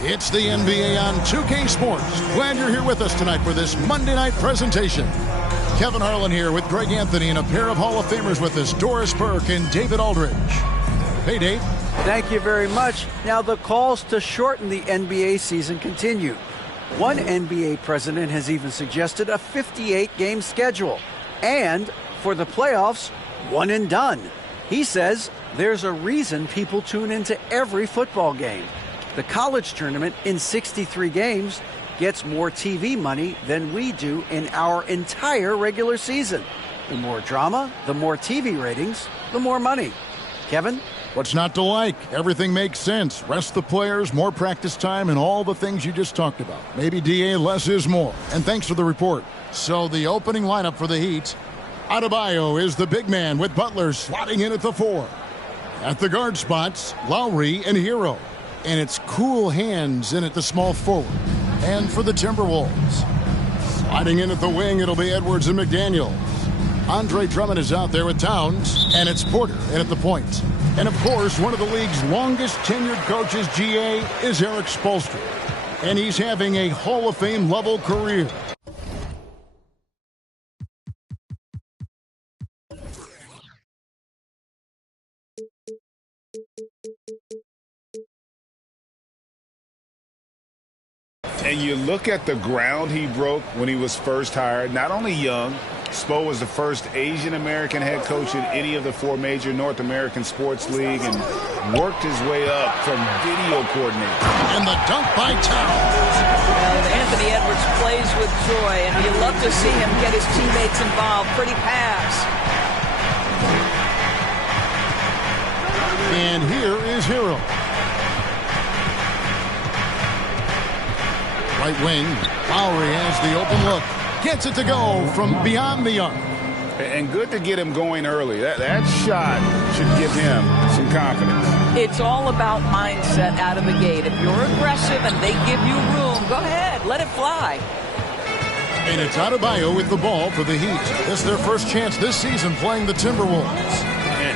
It's the NBA on 2K Sports. Glad you're here with us tonight for this Monday night presentation. Kevin Harlan here with Greg Anthony and a pair of Hall of Famers with us, Doris Burke and David Aldridge. Hey, Dave. Thank you very much. Now, the calls to shorten the NBA season continue. One NBA president has even suggested a 58-game schedule. And for the playoffs, one and done. He says there's a reason people tune into every football game. The college tournament in 63 games gets more TV money than we do in our entire regular season. The more drama, the more TV ratings, the more money. Kevin? What's not to like? Everything makes sense. Rest the players, more practice time, and all the things you just talked about. Maybe, DA, less is more. And thanks for the report. So the opening lineup for the Heat. Adebayo is the big man with Butler slotting in at the 4. At the guard spots, Lowry and Hero. And it's cool hands in at the small forward. And for the Timberwolves, sliding in at the wing, it'll be Edwards and McDaniels. Andre Drummond is out there with Towns, and it's Porter in at the point. And, of course, one of the league's longest tenured coaches, GA, is Eric Spoelstra. And he's having a Hall of Fame-level career. And you look at the ground he broke when he was first hired. Not only young, Spo was the first Asian-American head coach in any of the 4 major North American sports league and worked his way up from video coordinator. And the dunk by Towns. Anthony Edwards plays with joy, and you love to see him get his teammates involved. Pretty pass. And here is Hero. Right wing, Lowry has the open look. Gets it to go from beyond the arc. And good to get him going early. That shot should give him some confidence. It's all about mindset out of the gate. If you're aggressive and they give you room, go ahead, let it fly. And it's Adebayo with the ball for the Heat. This is their first chance this season playing the Timberwolves.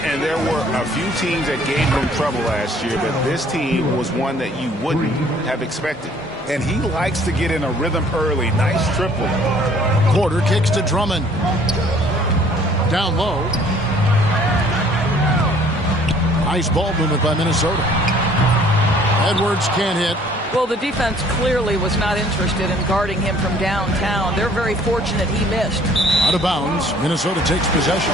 And there were a few teams that gave them trouble last year, but this team was one that you wouldn't have expected. And he likes to get in a rhythm early. Nice triple. Porter kicks to Drummond. Down low. Nice ball movement by Minnesota. Edwards can't hit. Well, the defense clearly was not interested in guarding him from downtown. They're very fortunate he missed. Out of bounds. Minnesota takes possession.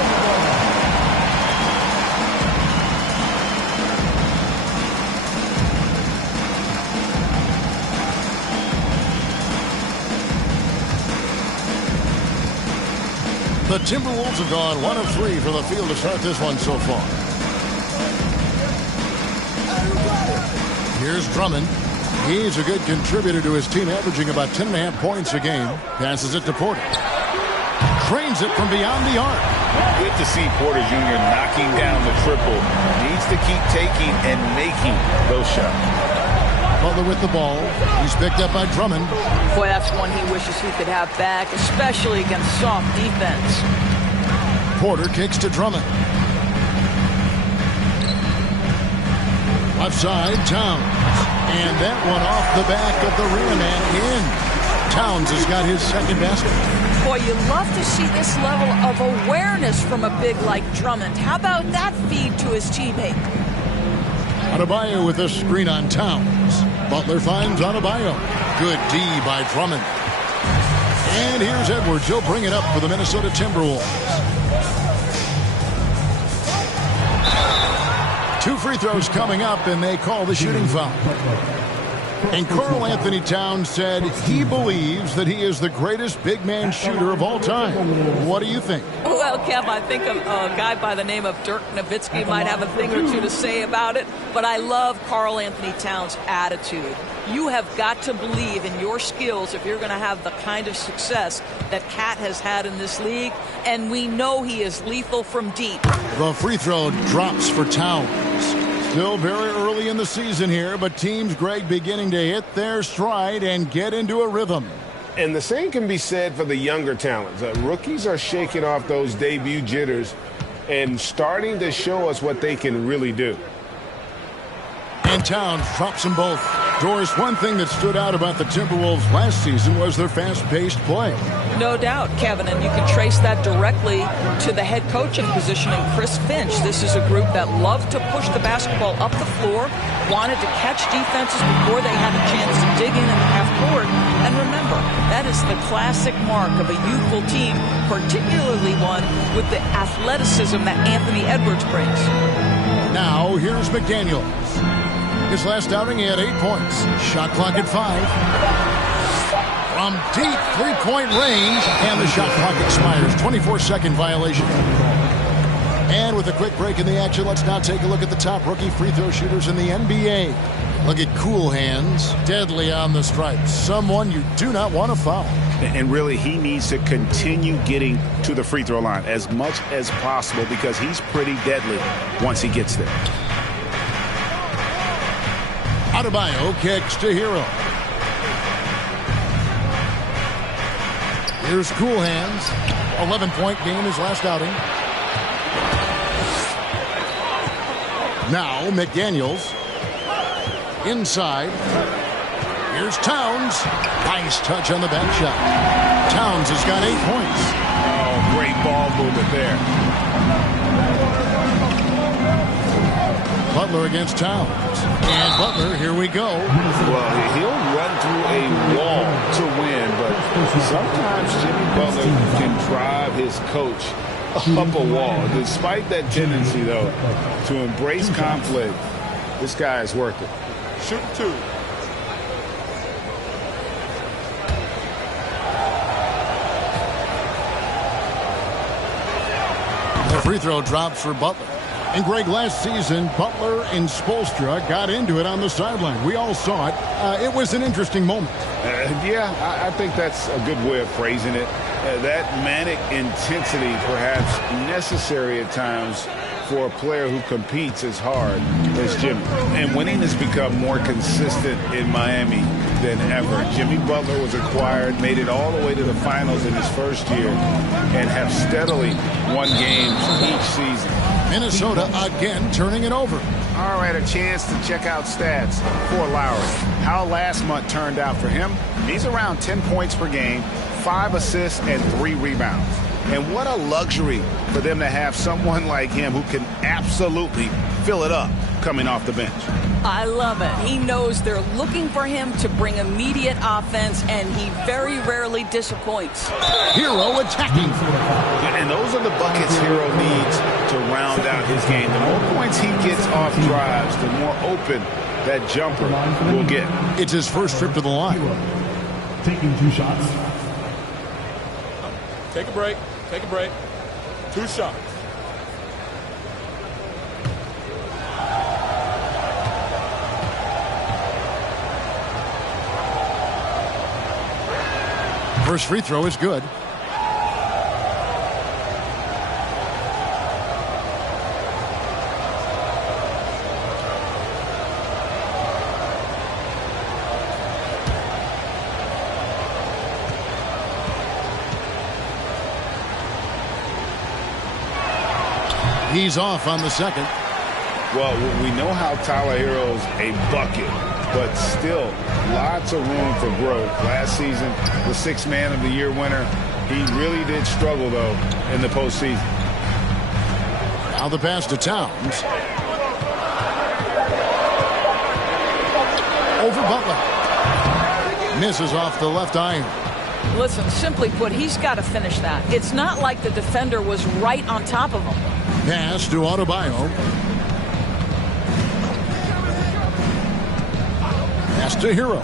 The Timberwolves have gone 1 of 3 for the field to start this one so far. Here's Drummond. He's a good contributor to his team, averaging about 10.5 points a game. Passes it to Porter. Trains it from beyond the arc. Good to see Porter Jr. knocking down the triple. Needs to keep taking and making those shots. Butler with the ball. He's picked up by Drummond. Boy, that's one he wishes he could have back, especially against soft defense. Porter kicks to Drummond. Left side, Towns. And that one off the back of the rim and in. Towns has got his second basket. Boy, you love to see this level of awareness from a big like Drummond. How about that feed to his teammate? Adebayo with a screen on Towns. Butler finds Adebayo. Good D by Drummond. And here's Edwards. He'll bring it up for the Minnesota Timberwolves. 2 free throws coming up, and they call the shooting foul. And Karl Anthony Towns said he believes that he is the greatest big man shooter of all time. What do you think? Well, Kev, I think a guy by the name of Dirk Nowitzki might have a thing or two to say about it, but I love Karl Anthony Towns' attitude. You have got to believe in your skills if you're going to have the kind of success that Cat has had in this league, and we know he is lethal from deep. The free throw drops for Towns. Still very early in the season here, but teams, Greg, beginning to hit their stride and get into a rhythm. And the same can be said for the younger talents. Rookies are shaking off those debut jitters and starting to show us what they can really do. And Towns drops them both. Doris, one thing that stood out about the Timberwolves last season was their fast-paced play. No doubt, Kevin, and you can trace that directly to the head coaching position in Chris Finch. This is a group that loved to push the basketball up the floor, wanted to catch defenses before they had a chance to dig in the half court. And remember, that is the classic mark of a youthful team, particularly one with the athleticism that Anthony Edwards brings. Now, here's McDaniels. His last outing, he had 8 points. Shot clock at 5. From deep three-point range, and the shot clock expires. 24-second violation. And with a quick break in the action, let's now take a look at the top rookie free throw shooters in the NBA. Look at Cool Hands, deadly on the stripes. Someone you do not want to foul. And really, he needs to continue getting to the free throw line as much as possible because he's pretty deadly once he gets there. Adebayo kicks to Hero. Here's Cool Hands. 11-point game his last outing. Now McDaniels. Inside. Here's Towns. Nice touch on the back shot. Towns has got 8 points. Oh, great ball movement there. Butler against Towns. And Butler, here we go. Well, he'll run through a wall to win, but sometimes Jimmy Butler can drive his coach up a wall. Despite that tendency, though, to embrace conflict, this guy is worth it. Shoot 2. The free throw drops for Butler. And Greg, last season, Butler and Spoelstra got into it on the sideline. We all saw it. It was an interesting moment. Yeah, I think that's a good way of phrasing it. That manic intensity perhaps necessary at times for a player who competes as hard as Jimmy. And winning has become more consistent in Miami than ever. Jimmy Butler was acquired, made it all the way to the finals in his first year, and have steadily won games each season. Minnesota again turning it over. All right, a chance to check out stats for Lowry. How last month turned out for him? He's around 10 points per game, 5 assists, and 3 rebounds. And what a luxury for them to have someone like him who can absolutely fill it up coming off the bench. I love it. He knows they're looking for him to bring immediate offense, and he very rarely disappoints. Hero attacking. And those are the buckets Hero needs to round out his game. The more points he gets off drives, the more open that jumper will get. It's his first trip to the line. Taking 2 shots. Take a break. Take a break. 2 shots. First free throw is good. He's off on the second. Well, we know how Tyler Hero's a bucket, but still lots of room for growth. Last season, the 6th Man of the Year winner, he really did struggle, though, in the postseason. Now the pass to Towns. Over Butler. Misses off the left iron. Listen, simply put, he's got to finish that. It's not like the defender was right on top of him. Pass to Adebayo. Pass to Hero.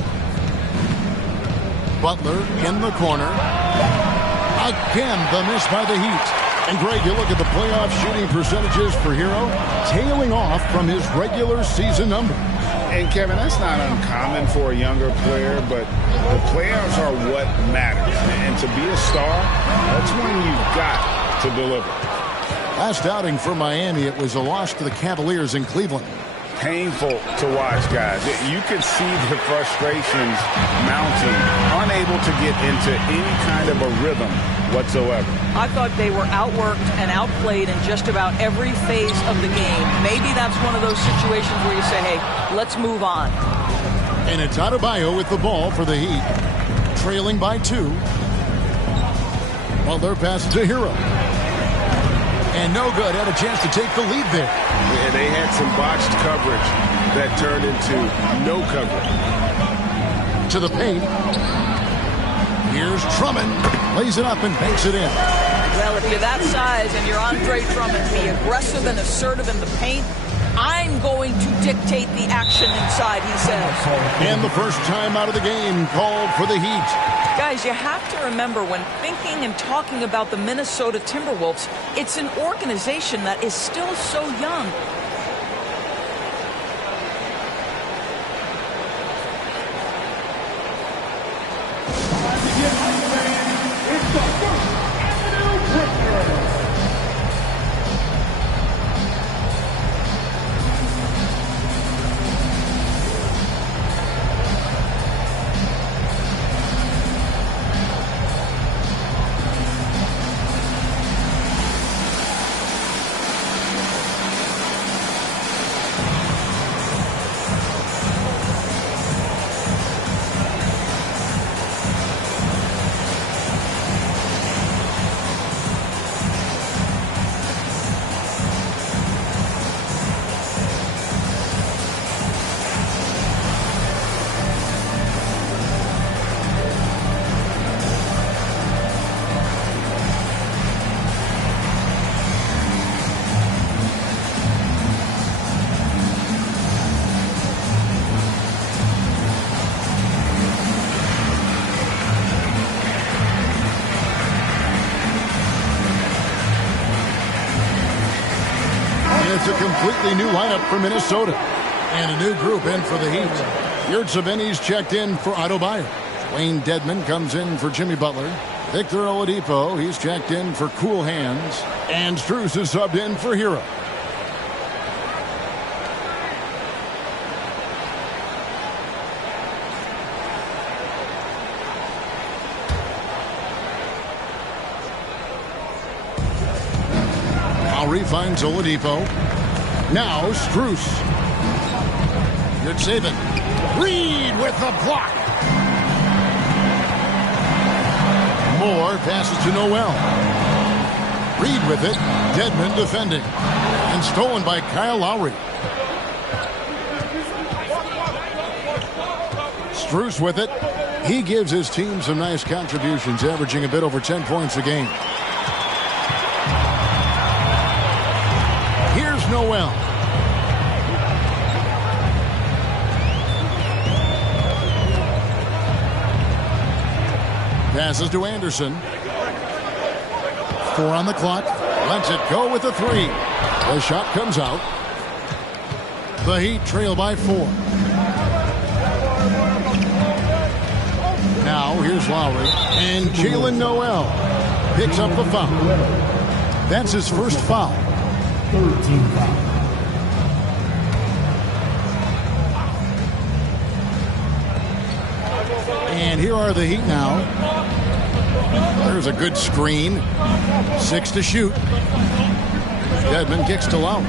Butler in the corner. Again, the miss by the Heat. And Greg, you look at the playoff shooting percentages for Hero, tailing off from his regular season number. And Kevin, that's not uncommon for a younger player, but the playoffs are what matters. And to be a star, that's when you've got to deliver. Last outing for Miami, it was a loss to the Cavaliers in Cleveland. Painful to watch, guys. You could see the frustrations mounting, unable to get into any kind of a rhythm whatsoever. I thought they were outworked and outplayed in just about every phase of the game. Maybe that's one of those situations where you say, hey, let's move on. And it's Adebayo with the ball for the Heat. Trailing by 2. Well, their pass to Hero. And no good. Had a chance to take the lead there. Yeah, they had some botched coverage that turned into no coverage. To the paint. Here's Drummond. Lays it up and banks it in. Well, if you're that size and you're Andre Drummond, be aggressive and assertive in the paint. I'm going to dictate the action inside, he says. And the first time out of the game called for the Heat. Guys, you have to remember when thinking and talking about the Minnesota Timberwolves, it's an organization that is still so young. It's a completely new lineup for Minnesota. And a new group in for the Heat. Yurtseven's checked in for Adebayo. Wayne Dedmon comes in for Jimmy Butler. Victor Oladipo, he's checked in for Cool Hands. And Strus is subbed in for Hero. Finds Oladipo. Now Strus. Yurtseven. Reed with the block. Moore passes to Noel. Reed with it. Dedmon defending. And stolen by Kyle Lowry. Strus with it. He gives his team some nice contributions, averaging a bit over 10 points a game. Noel. Passes to Anderson. 4 on the clock. Lets it go with a 3. The shot comes out. The Heat trail by 4. Now here's Lowry. And Jalen Noel picks up the foul. That's his first foul. 13 foul. And here are the Heat now. There's a good screen. 6 to shoot. Dedmon kicks to Lowry.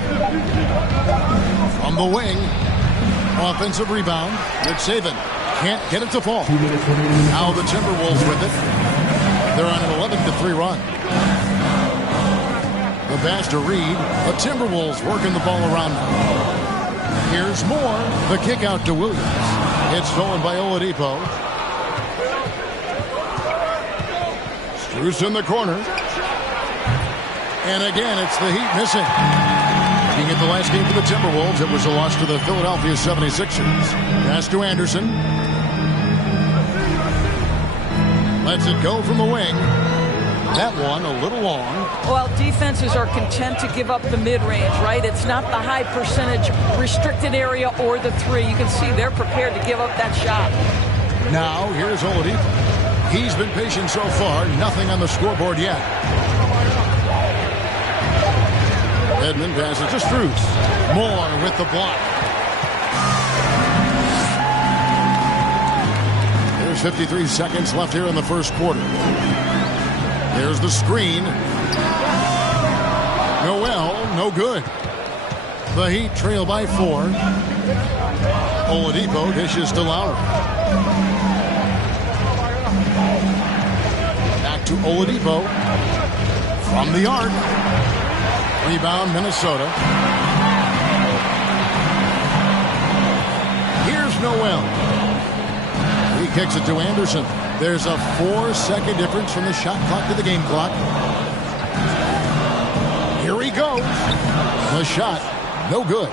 From the wing. Offensive rebound. Yurtseven can't get it to fall. Now the Timberwolves with it. They're on an 11-3 run. The pass to Reed. The Timberwolves working the ball around now. Here's Moore. The kick out to Williams. It's stolen by Oladipo. Strus in the corner. And again, it's the Heat missing. Looking at the last game for the Timberwolves, it was a loss to the Philadelphia 76ers. Pass to Anderson. Lets it go from the wing. That one a little long. Well, defenses are content to give up the mid-range, right? It's not the high percentage restricted area or the 3. You can see they're prepared to give up that shot. Now, here's Oladipo. He's been patient so far. Nothing on the scoreboard yet. Dedmon passes to Strus. Moore with the block. There's 53 seconds left here in the first quarter. There's the screen. Noel, no good. The Heat trail by 4. Oladipo dishes to Lowry. Back to Oladipo. From the arc. Rebound, Minnesota. Here's Noel. He kicks it to Anderson. There's a 4-second difference from the shot clock to the game clock. Here he goes. The shot, no good.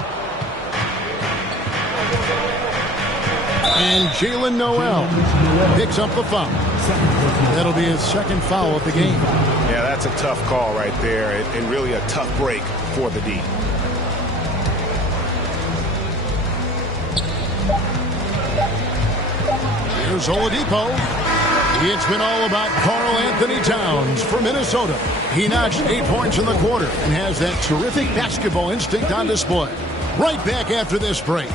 And Jalen Noel picks up the foul. That'll be his second foul of the game. Yeah, that's a tough call right there, and really a tough break for the D. Here's Oladipo. It's been all about Karl Anthony Towns for Minnesota. He notched 8 points in the quarter and has that terrific basketball instinct on display. Right back after this break.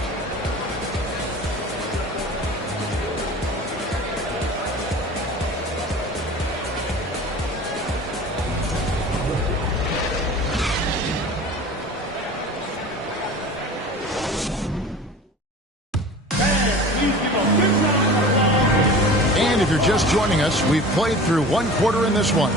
If you're just joining us, we've played through one quarter in this one.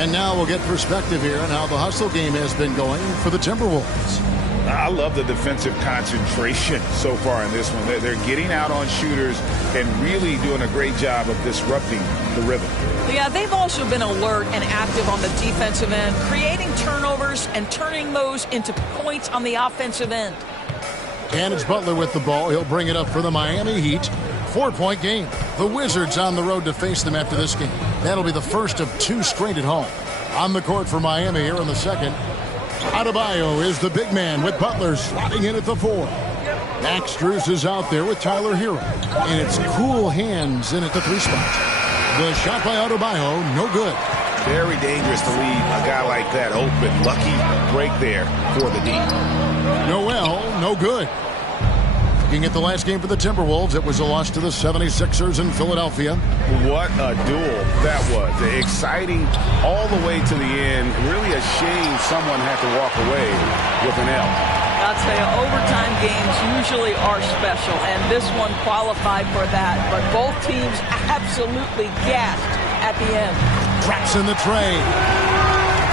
And now we'll get perspective here on how the hustle game has been going for the Timberwolves. I love the defensive concentration so far in this one. They're getting out on shooters and really doing a great job of disrupting the rhythm. Yeah, they've also been alert and active on the defensive end, creating turnovers and turning those into points on the offensive end. And it's Butler with the ball. He'll bring it up for the Miami Heat. 4-point game. The Wizards on the road to face them after this game. That'll be the first of 2 straight at home. On the court for Miami here in the second. Adebayo is the big man with Butler slotting in at the 4. Max Strus is out there with Tyler Hero. And it's cool hands in at the 3 spot. The shot by Adebayo, no good. Very dangerous to leave a guy like that open. Lucky break there for the D. Noel, no good. Looking at the last game for the Timberwolves, it was a loss to the 76ers in Philadelphia. What a duel that was. Exciting all the way to the end. Really a shame someone had to walk away with an L. I'll tell you, overtime games usually are special, and this one qualified for that. But both teams absolutely gassed at the end. Traps in the tray.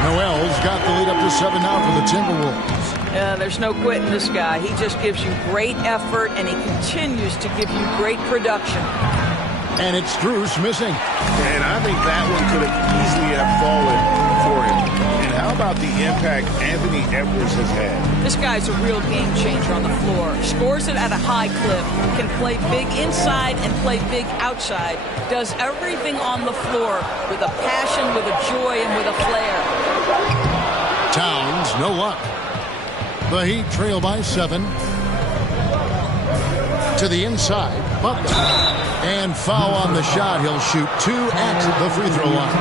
Noel's got the lead up to 7 now for the Timberwolves. There's no quitting this guy. He just gives you great effort, and he continues to give you great production. And it's Strus missing. And I think that one could have easily have fallen for him. And how about the impact Anthony Edwards has had? This guy's a real game changer on the floor. Scores it at a high clip. Can play big inside and play big outside. Does everything on the floor with a passion, with a joy, and with a flair. Towns, no luck. The Heat trail by 7. To the inside, Butler. And foul on the shot. He'll shoot 2 at the free throw line.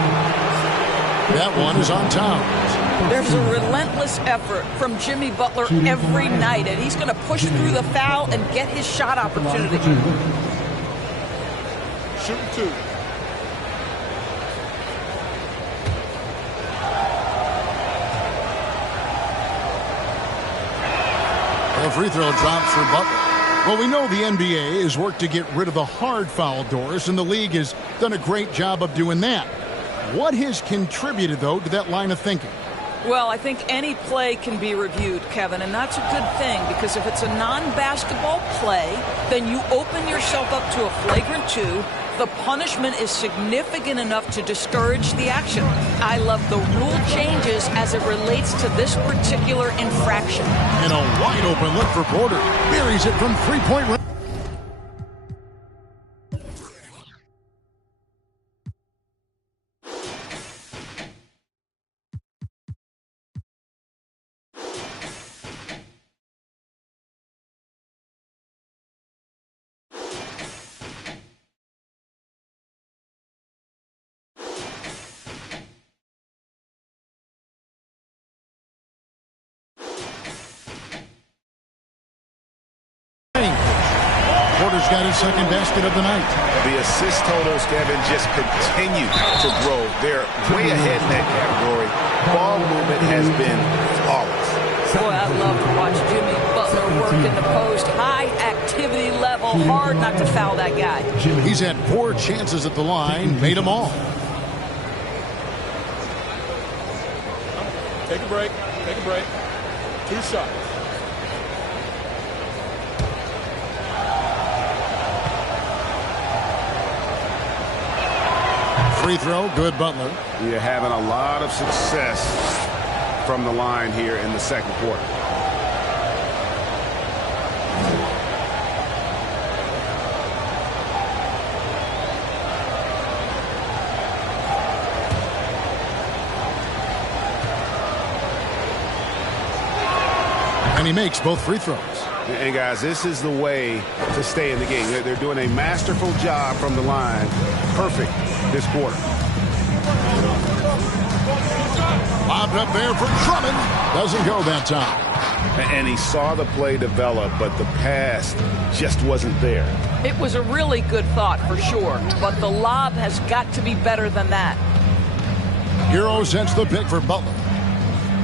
That one is on Towns. There's a relentless effort from Jimmy Butler every night, and he's going to push through the foul and get his shot opportunity. Shoot 2. The free throw drops for Butler. Well, we know the NBA has worked to get rid of the hard foul doors, and the league has done a great job of doing that. What has contributed, though, to that line of thinking? Well, I think any play can be reviewed, Kevin, and that's a good thing, because if it's a non-basketball play, then you open yourself up to a flagrant 2. The punishment is significant enough to discourage the action. I love the rule changes as it relates to this particular infraction. And a wide open look for Porter. Buries it from 3-point range. Porter's got his second basket of the night. The assist totals, Kevin, just continue to grow. They're way ahead in that category. Ball movement has been flawless. Boy, I love to watch Jimmy Butler footwork in the post, high activity level, hard not to foul that guy. He's had 4 chances at the line, made them all. Take a break. Take a break. 2 shots. Free throw, good Butler. You're having a lot of success from the line here in the second quarter. And he makes both free throws. And guys, this is the way to stay in the game. They're doing a masterful job from the line. Perfect this quarter. Lobbed up there for Drummond. Doesn't go that time. And he saw the play develop, but the pass just wasn't there. It was a really good thought for sure, but the lob has got to be better than that. Hero sends the pick for Butler.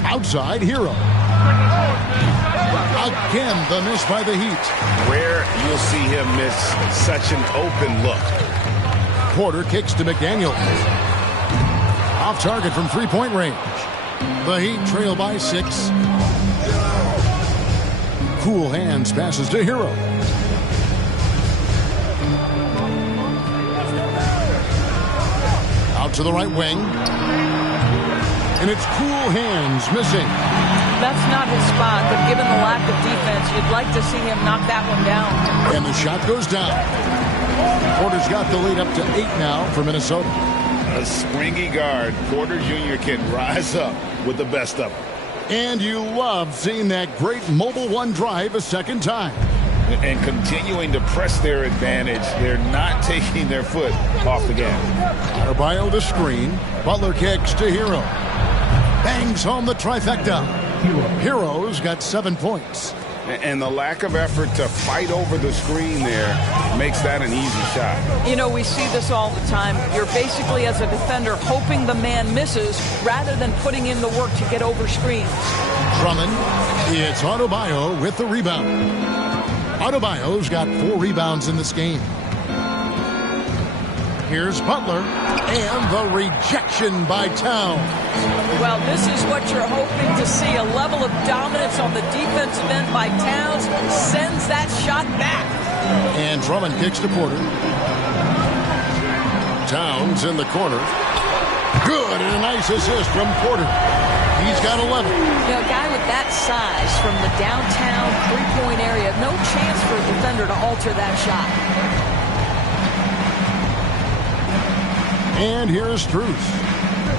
Outside, Hero. Again, the miss by the Heat. Where you'll see him miss such an open look. Porter kicks to McDaniel. Off target from three-point range. The Heat trail by 6. Cool hands passes to Hero. Out to the right wing. And it's cool hands missing. That's not his spot, but given the lack of defense, you'd like to see him knock that one down. And the shot goes down. Porter's got the lead up to 8 now for Minnesota. A springy guard, Porter Jr. can rise up with the best of them. And you love seeing that great mobile one drive a second time. And continuing to press their advantage. They're not taking their foot off the gas. Adebayo the screen. Butler kicks to Hero. Bangs home the trifecta. Hero's got 7 points. And the lack of effort to fight over the screen there makes that an easy shot. You know, we see this all the time. You're basically, as a defender, hoping the man misses rather than putting in the work to get over screens. Drummond, it's Adebayo with the rebound. Adebayo's got 4 rebounds in this game. Here's Butler, and the rejection by Towns. Well, this is what you're hoping to see, a level of dominance on the defensive end by Towns. Sends that shot back. And Drummond kicks to Porter. Towns in the corner. Good, and a nice assist from Porter. He's got 11. You know, a guy with that size from the downtown three-point area, no chance for a defender to alter that shot. And here's Strus.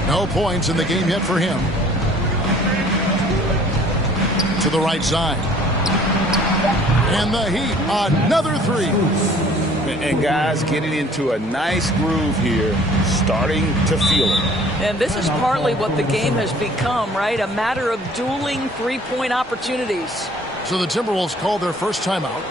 No points in the game yet for him. To the right side. And the Heat, another 3. And guys getting into a nice groove here, starting to feel it. And this is partly what the game has become, right? A matter of dueling three-point opportunities. So the Timberwolves called their first timeout.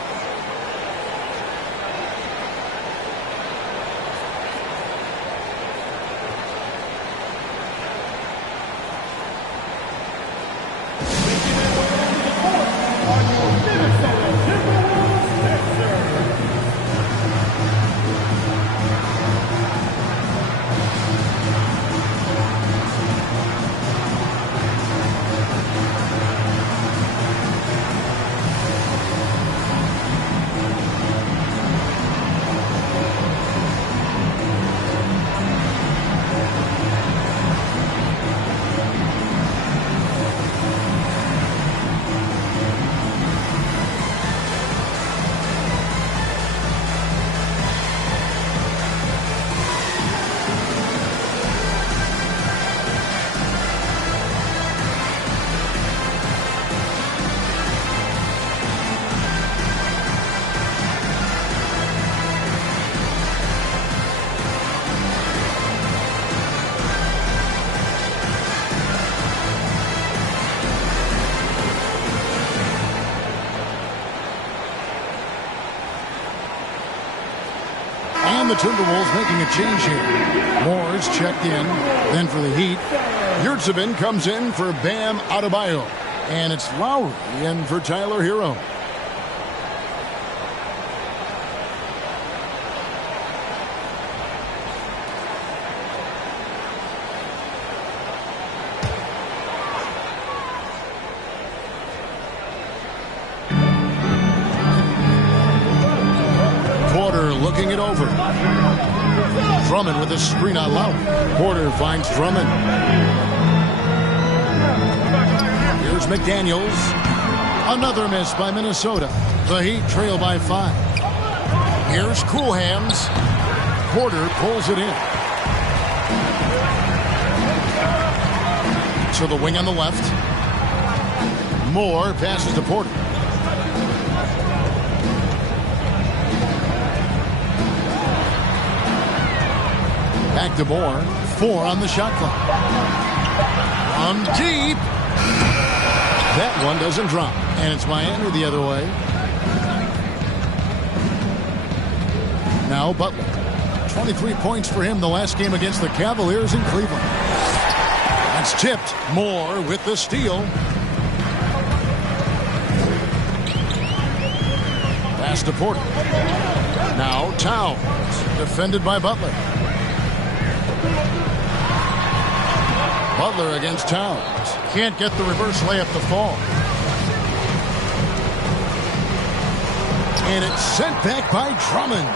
And the Timberwolves making a change here. Moore's checked in. Then for the Heat, Yurtsevin comes in for Bam Adebayo. And it's Lowry in for Tyler Hero. it over. Drummond with a screen on Lowry. Porter finds Drummond. Here's McDaniels. Another miss by Minnesota. The Heat trail by 5. Here's Cool Hands. Porter pulls it in. To the wing on the left. Moore passes to Porter. Back to Moore. 4 on the shot clock. On deep. That one doesn't drop. And it's Miami the other way. Now Butler. 23 points for him the last game against the Cavaliers in Cleveland. That's tipped. Moore with the steal. Pass to Porter. Now Towns. Defended by Butler. Butler against Towns. Can't get the reverse layup to fall. And it's sent back by Drummond.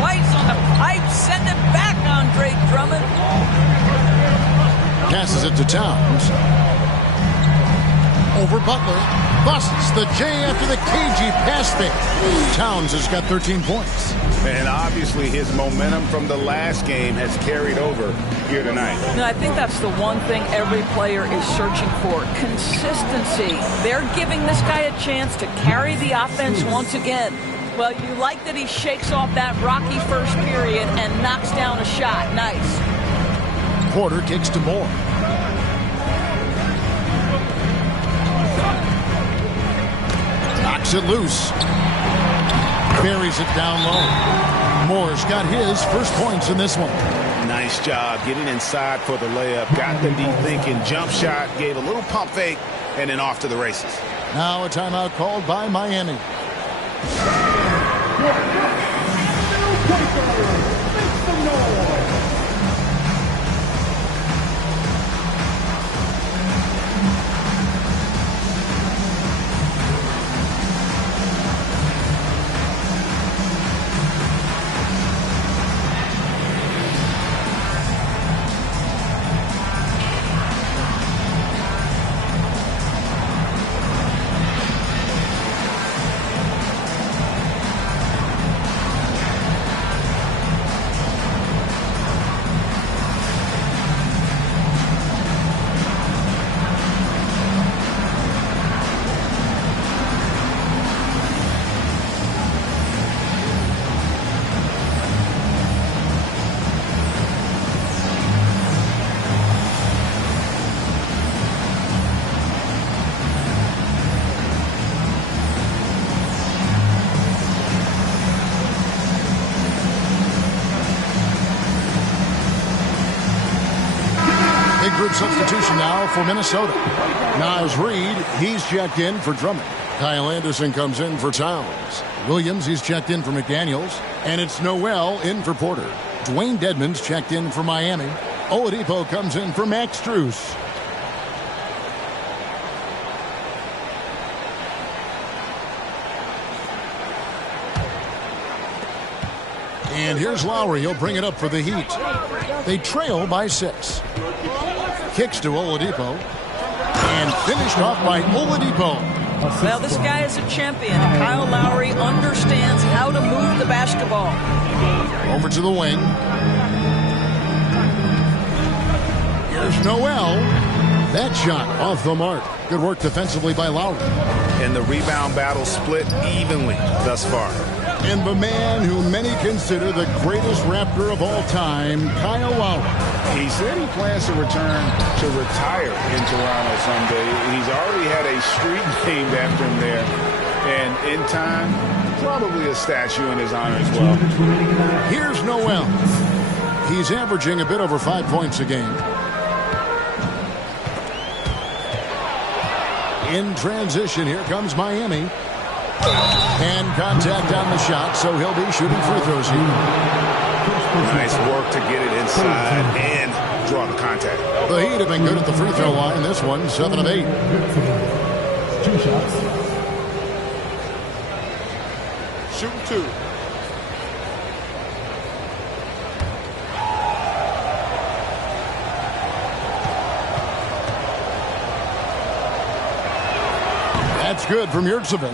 Twice on the pipe. Send it back, Andre Drummond. Passes it to Towns. Over Butler. Busts the J after the cagey pass fake. Towns has got 13 points. And obviously his momentum from the last game has carried over here tonight. No, I think that's the one thing every player is searching for. Consistency. They're giving this guy a chance to carry the offense once again. Well, you like that he shakes off that rocky first period and knocks down a shot. Nice. Porter kicks to Moore. Knocks it loose. Buries it down low. Moore's got his first points in this one. Nice job getting inside for the layup. Got the deep thinking jump shot. Gave a little pump fake. And then off to the races. Now a timeout called by Miami. Substitution now for Minnesota. Naz Reid, he's checked in for Drummond. Kyle Anderson comes in for Towns. Williams, he's checked in for McDaniels. And it's Noel in for Porter. Dwayne Dedmon's checked in for Miami. Oladipo comes in for Max Strus. And here's Lowry. He'll bring it up for the Heat. They trail by 6. Kicks to Oladipo. And finished off by Oladipo. Well, this guy is a champion. Kyle Lowry understands how to move the basketball. Over to the wing. Here's Noel. That shot off the mark. Good work defensively by Lowry. And the rebound battle split evenly thus far. And the man who many consider the greatest Raptor of all time, Kyle Lowry. He said he plans to return to retire in Toronto someday. He's already had a street named after him there. And in time, probably a statue in his honor as well. Here's Noel. He's averaging a bit over 5 points a game. In transition, here comes Miami. And contact on the shot, so he'll be shooting free throws here. Nice work to get it inside and draw the contact. The Heat have been good at the free throw line. This one, 7 of 8. 2 shots. Shooting 2. That's good from Yurtseven.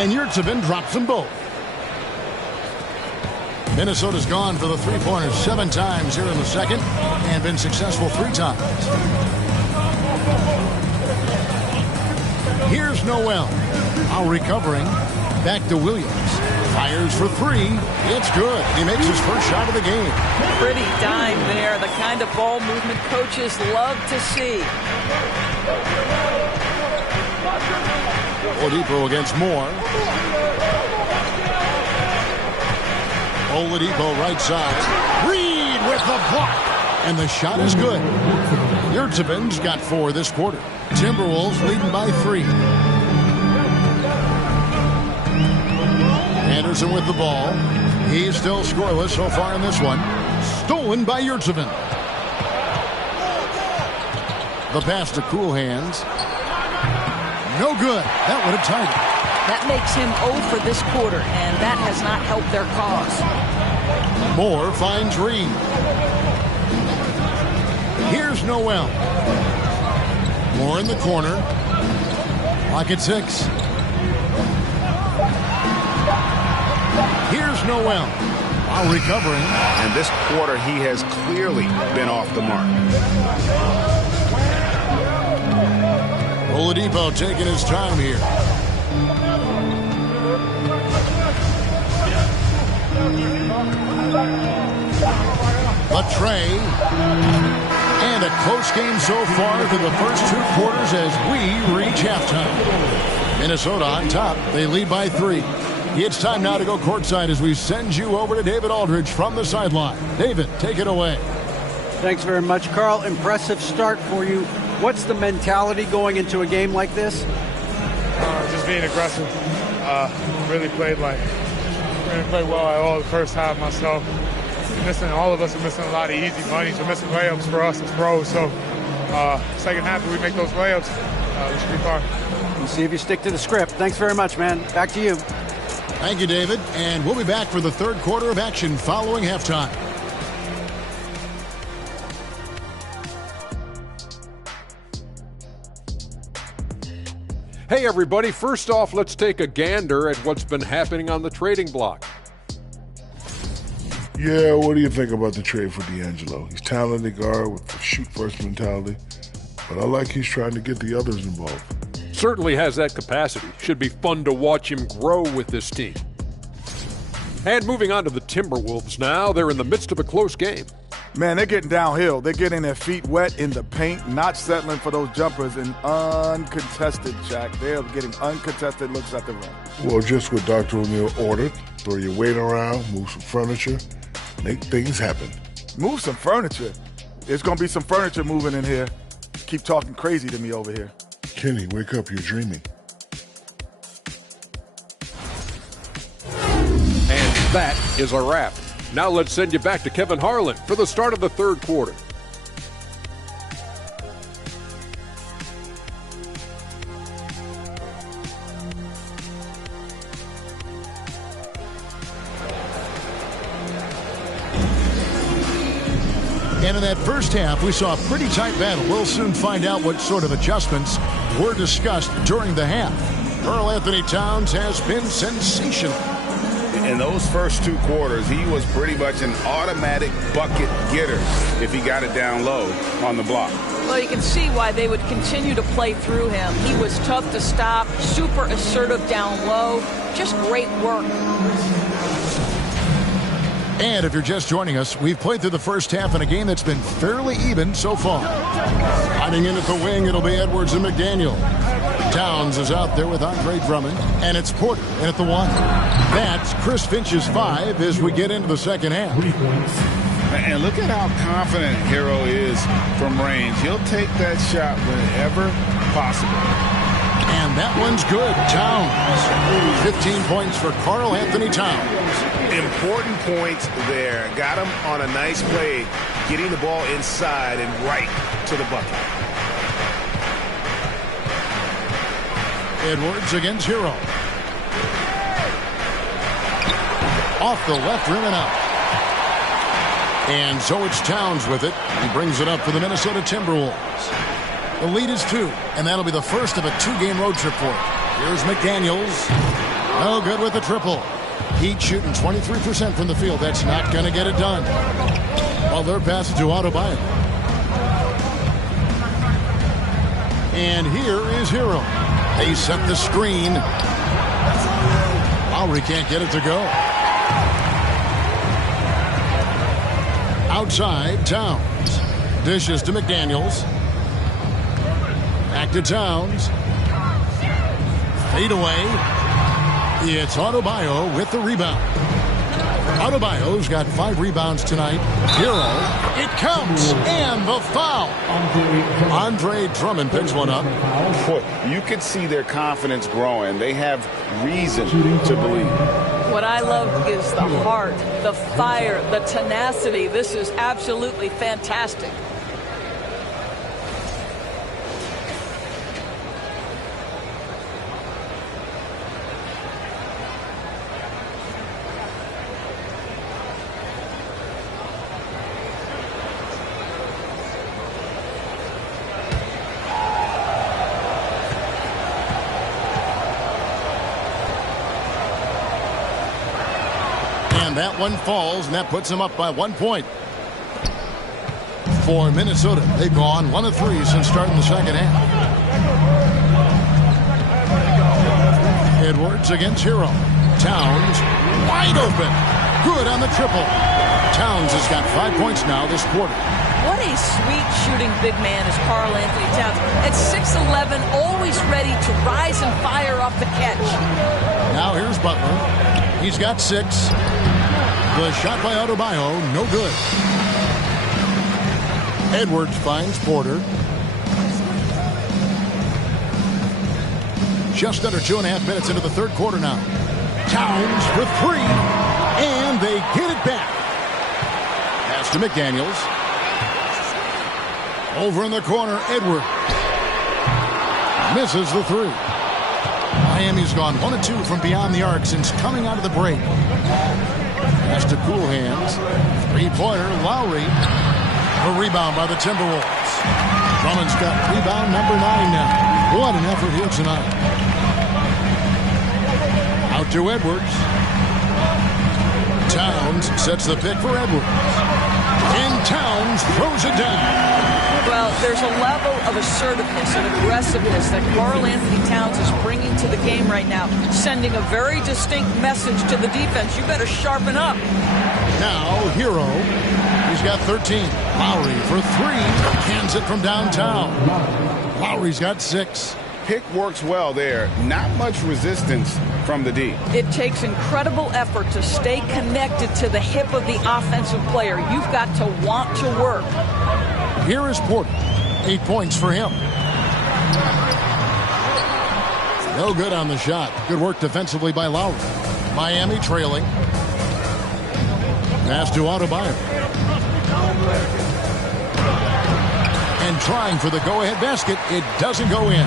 And Yurtseven drops them both. Minnesota's gone for the three-pointers 7 times here in the second and been successful 3 times. Here's Noel. Now recovering. Back to Williams. Fires for 3. It's good. He makes his first shot of the game. Pretty dime there. The kind of ball movement coaches love to see. Oladipo against Moore. Oladipo right side. Reed with the block. And the shot is good. Yurtseven's got 4 this quarter. Timberwolves leading by 3. Anderson with the ball. He's still scoreless so far in this one. Stolen by Yurtseven. The pass to Cool Hands. No good. That would have tied it. That makes him 0 for this quarter, and that has not helped their cause. Moore finds Reed. Here's Noel. Moore in the corner. Clock at 6. Here's Noel. While recovering. And this quarter, he has clearly been off the mark. Oladipo taking his time here. Latrey. And a close game so far for the first 2 quarters as we reach halftime. Minnesota on top. They lead by 3. It's time now to go courtside as we send you over to David Aldridge from the sideline. David, take it away. Thanks very much, Carl. Impressive start for you. What's the mentality going into a game like this? Just being aggressive. Really played well at all the first half myself. All of us are missing a lot of easy moneys. We're missing layups for us as pros. So second half, if we make those layups, we should be fine. We'll see if you stick to the script. Thanks very much, man. Back to you. Thank you, David. And we'll be back for the third quarter of action following halftime. Hey, everybody. First off, let's take a gander at what's been happening on the trading block. Yeah, what do you think about the trade for D'Angelo? He's talented guard with the shoot-first mentality, but I like he's trying to get the others involved. Certainly has that capacity. Should be fun to watch him grow with this team. And moving on to the Timberwolves now. They're in the midst of a close game. Man, they're getting downhill. They're getting their feet wet in the paint, not settling for those jumpers and uncontested, Jack. They're getting uncontested looks at the rim. Well, just what Dr. O'Neal ordered. Throw your weight around, move some furniture, make things happen. Move some furniture? There's going to be some furniture moving in here. Keep talking crazy to me over here. Kenny, wake up. You're dreaming. And that is a wrap. Now let's send you back to Kevin Harlan for the start of the third quarter. And in that first half, we saw a pretty tight battle. We'll soon find out what sort of adjustments were discussed during the half. Karl Anthony Towns has been sensational. In those first 2 quarters, he was pretty much an automatic bucket getter if he got it down low on the block. Well, you can see why they would continue to play through him. He was tough to stop, super assertive down low. Just great work. And if you're just joining us, we've played through the first half in a game that's been fairly even so far. Hiding in at the wing, it'll be Edwards and McDaniel. Towns is out there with Andre Drummond, and it's Porter in at the 1. That's Chris Finch's 5 as we get into the second half. And look at how confident Hero is from range. He'll take that shot whenever possible. And that one's good. Towns. 15 points for Karl Anthony Towns. Important points there. Got him on a nice play, getting the ball inside and right to the bucket. Edwards against Hero. Off the left rim and out. And so it's Towns with it. He brings it up for the Minnesota Timberwolves. The lead is 2, and that'll be the first of a 2-game road trip for it. Here's McDaniels. No good with the triple. Heat shooting 23% from the field. That's not going to get it done. Butler passes to Adebayo. And here is Hero. They set the screen. Lowry can't get it to go. Outside, Towns. Dishes to McDaniels. Back to Towns. Fade away. It's Adebayo with the rebound. Adebayo's got 5 rebounds tonight. Hero, it counts, and the foul. Andre Drummond picks one up. Boy, you could see their confidence growing. They have reason to believe. What I love is the heart, the fire, the tenacity. This is absolutely fantastic. That one falls, and that puts them up by 1 point. For Minnesota, they've gone 1 of 3 since starting the second half. Edwards against Hero. Towns wide open. Good on the triple. Towns has got 5 points now this quarter. What a sweet shooting big man is Karl Anthony Towns. At 6'11", always ready to rise and fire off the catch. Now here's Butler. He's got 6. The shot by Adebayo, no good. Edwards finds Porter. Just under 2.5 minutes into the third quarter now. Towns for 3, and they get it back. Pass to McDaniels. Over in the corner, Edwards. Misses the 3. Miami's gone 1 of 2 from beyond the arc since coming out of the break. Pass to Cool Hands. 3-pointer, Lowry. A rebound by the Timberwolves. Drummond's got rebound number 9 now. What an effort here tonight. Out to Edwards. Towns sets the pick for Edwards. And Towns throws it down. Well, there's a level of assertiveness and aggressiveness that Karl Anthony Towns is bringing to the game right now, sending a very distinct message to the defense. You better sharpen up. Now, Hero. He's got 13. Lowry for 3. Cans it from downtown. Lowry's got 6. Pick works well there. Not much resistance from the D. It takes incredible effort to stay connected to the hip of the offensive player. You've got to want to work. Here is Porter. 8 points for him. No good on the shot. Good work defensively by Lowry. Miami trailing. Pass to Adebayo. And trying for the go-ahead basket. It doesn't go in.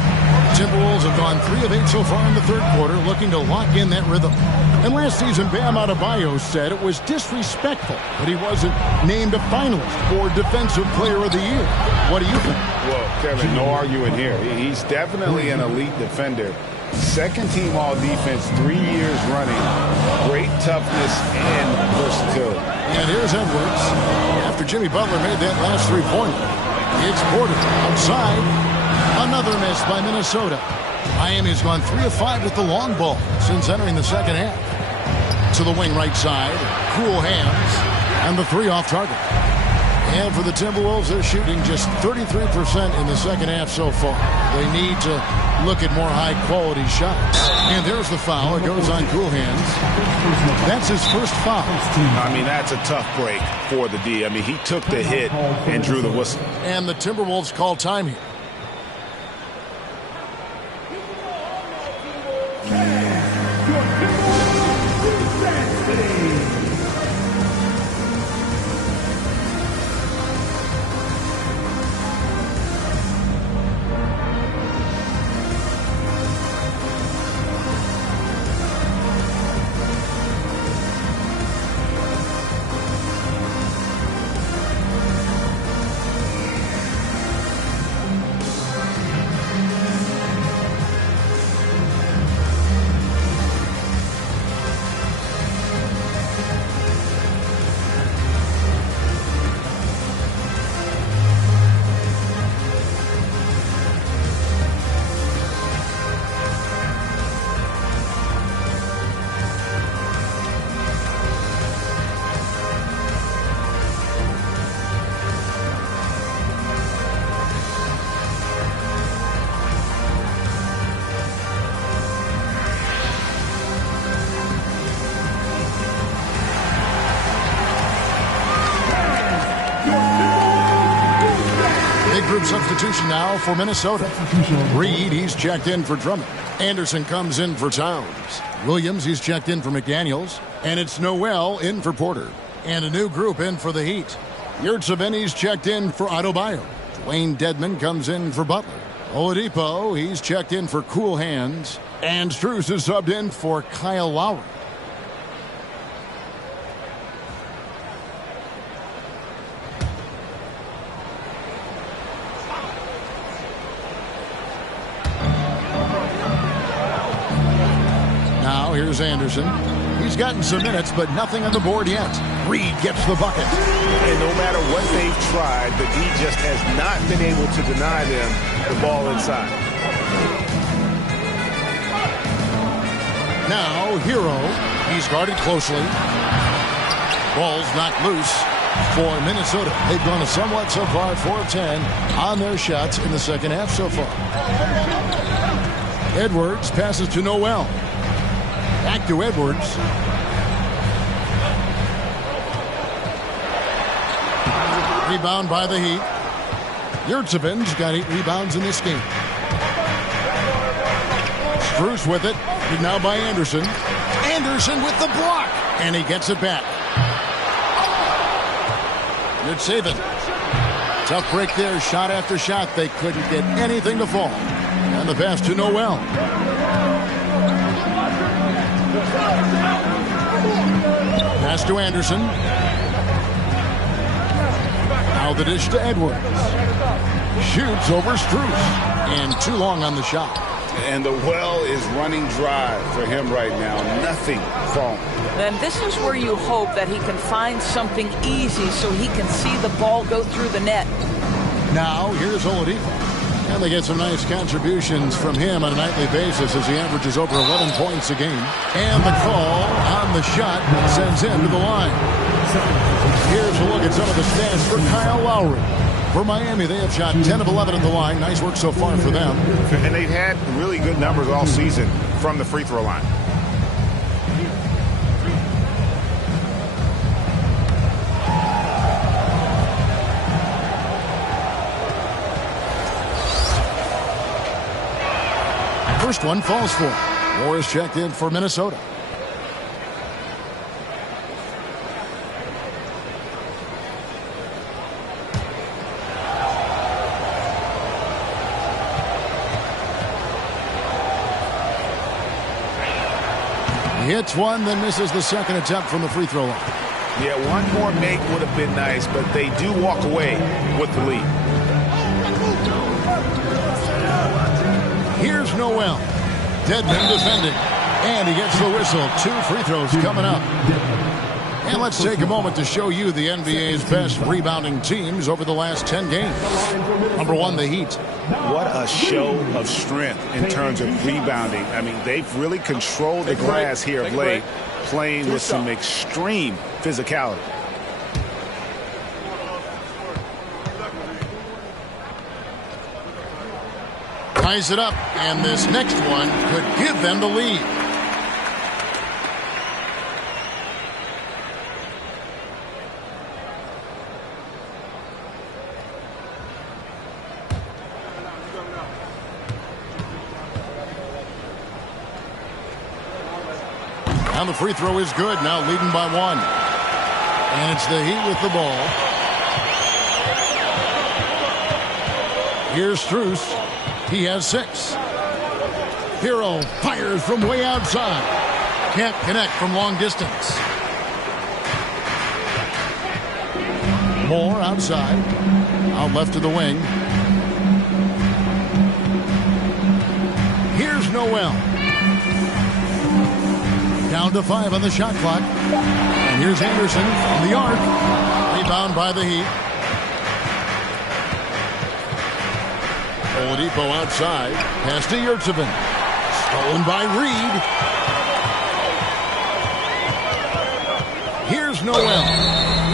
Timberwolves have gone 3 of 8 so far in the third quarter, looking to lock in that rhythm. And last season, Bam Adebayo said it was disrespectful that he wasn't named a finalist for Defensive Player of the Year. What do you think? Well, Kevin, no arguing here. He's definitely an elite defender. Second team all defense 3 years running. Great toughness and versatility. And here's Edwards. After Jimmy Butler made that last 3-pointer, it's Porter outside. Another miss by Minnesota. Miami's gone 3 of 5 with the long ball since entering the second half. To the wing right side. Cool Hands. And the 3 off target. And for the Timberwolves, they're shooting just 33% in the second half so far. They need to look at more high-quality shots. And there's the foul. It goes on Cool Hands. That's his first foul. I mean, that's a tough break for the D. I mean, he took the hit and drew the whistle. And the Timberwolves call time here. Group substitution now for Minnesota. Reed, he's checked in for Drummond. Anderson comes in for Towns. Williams, he's checked in for McDaniels. And it's Noel in for Porter. And a new group in for the Heat. Yurtseven, he's checked in for Adebayo. Dwayne Dedmon comes in for Butler. Oladipo, he's checked in for Cool Hands. And Strus is subbed in for Kyle Lowry. Now here's Anderson. He's gotten some minutes, but nothing on the board yet. Reed gets the bucket. And no matter what they've tried, the D just has not been able to deny them the ball inside. Now, Hero. He's guarded closely. Ball's knocked loose for Minnesota. They've gone somewhat so far, 4 of 10 on their shots in the second half so far. Edwards passes to Noel. Back to Edwards. Rebound by the Heat. Yurtseven's got 8 rebounds in this game. Strus with it. Now by Anderson. Anderson with the block. And he gets it back. Yurtseven. Tough break there. Shot after shot. They couldn't get anything to fall. And the pass to Noel. Pass to Anderson. Now the dish to Edwards. Shoots over Strus. And too long on the shot. And the well is running dry for him right now. Nothing falling. And this is where you hope that he can find something easy so he can see the ball go through the net. Now here's Oladipo. And they get some nice contributions from him on a nightly basis as he averages over 11 points a game. And the call on the shot sends him to the line. Here's a look at some of the stats for Kyle Lowry. For Miami, they have shot 10 of 11 at the line. Nice work so far for them. And they've had really good numbers all season from the free throw line. First one falls for him. Morris checked in for Minnesota. He hits one, then misses the second attempt from the free throw line. Yeah, one more make would have been nice, but they do walk away with the lead. Here's Noel. Dedmon defending. And he gets the whistle. 2 free throws coming up. And let's take a moment to show you the NBA's best rebounding teams over the last 10 games. Number 1, the Heat. What a show of strength in terms of rebounding. I mean, they've really controlled the glass here of late, playing with some extreme physicality. Ties it up, and this next one could give them the lead. And the free throw is good, now leading by 1. And it's the Heat with the ball. Here's Strus. He has 6. Hero fires from way outside. Can't connect from long distance. Moore outside. Out left to the wing. Here's Noel. Down to 5 on the shot clock. And here's Anderson from the arc. Rebound by the Heat. Oladipo outside. Pass to Yurtseven. Stolen by Reed. Here's Noel.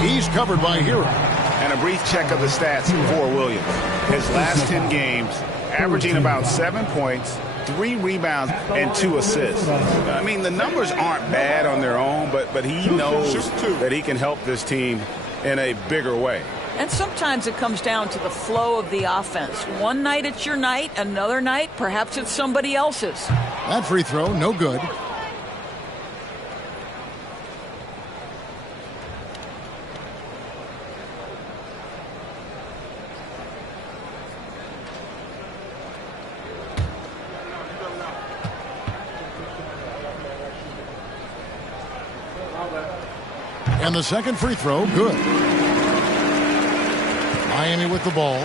He's covered by Hero. And a brief check of the stats for Williams. His last 10 games, averaging about 7 points, 3 rebounds, and 2 assists. I mean, the numbers aren't bad on their own, but he knows that he can help this team in a bigger way. And sometimes it comes down to the flow of the offense. One night it's your night, another night perhaps it's somebody else's. That free throw, no good. And the second free throw, good. Miami with the ball.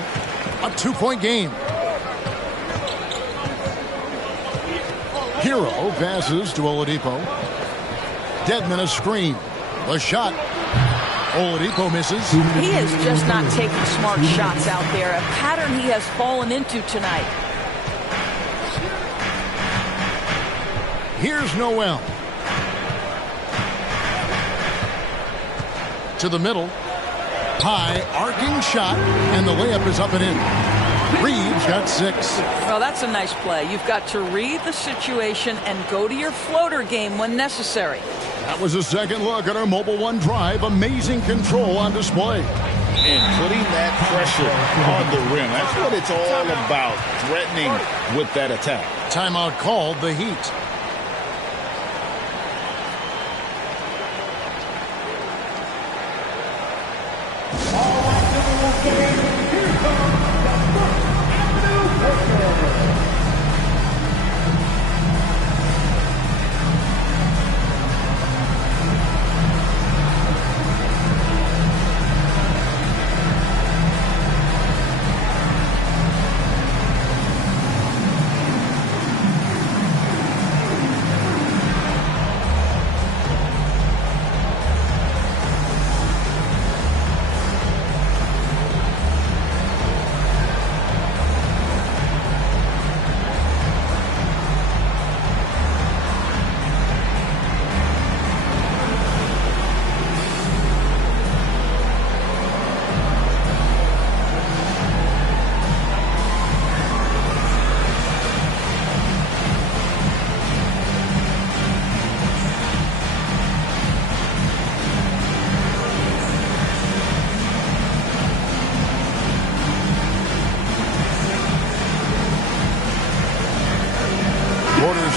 A 2-point game. Hero passes to Oladipo. Dedmon a screen. A shot. Oladipo misses. He is just not taking smart shots out there. A pattern he has fallen into tonight. Here's Noel. To the middle. High, arcing shot, and the layup is up and in. Reeves got 6. Well, that's a nice play. You've got to read the situation and go to your floater game when necessary. That was a second look at our Mobile One drive. Amazing control on display. And putting that pressure on the rim. That's what it's all about, threatening with that attack. Timeout called, the Heat.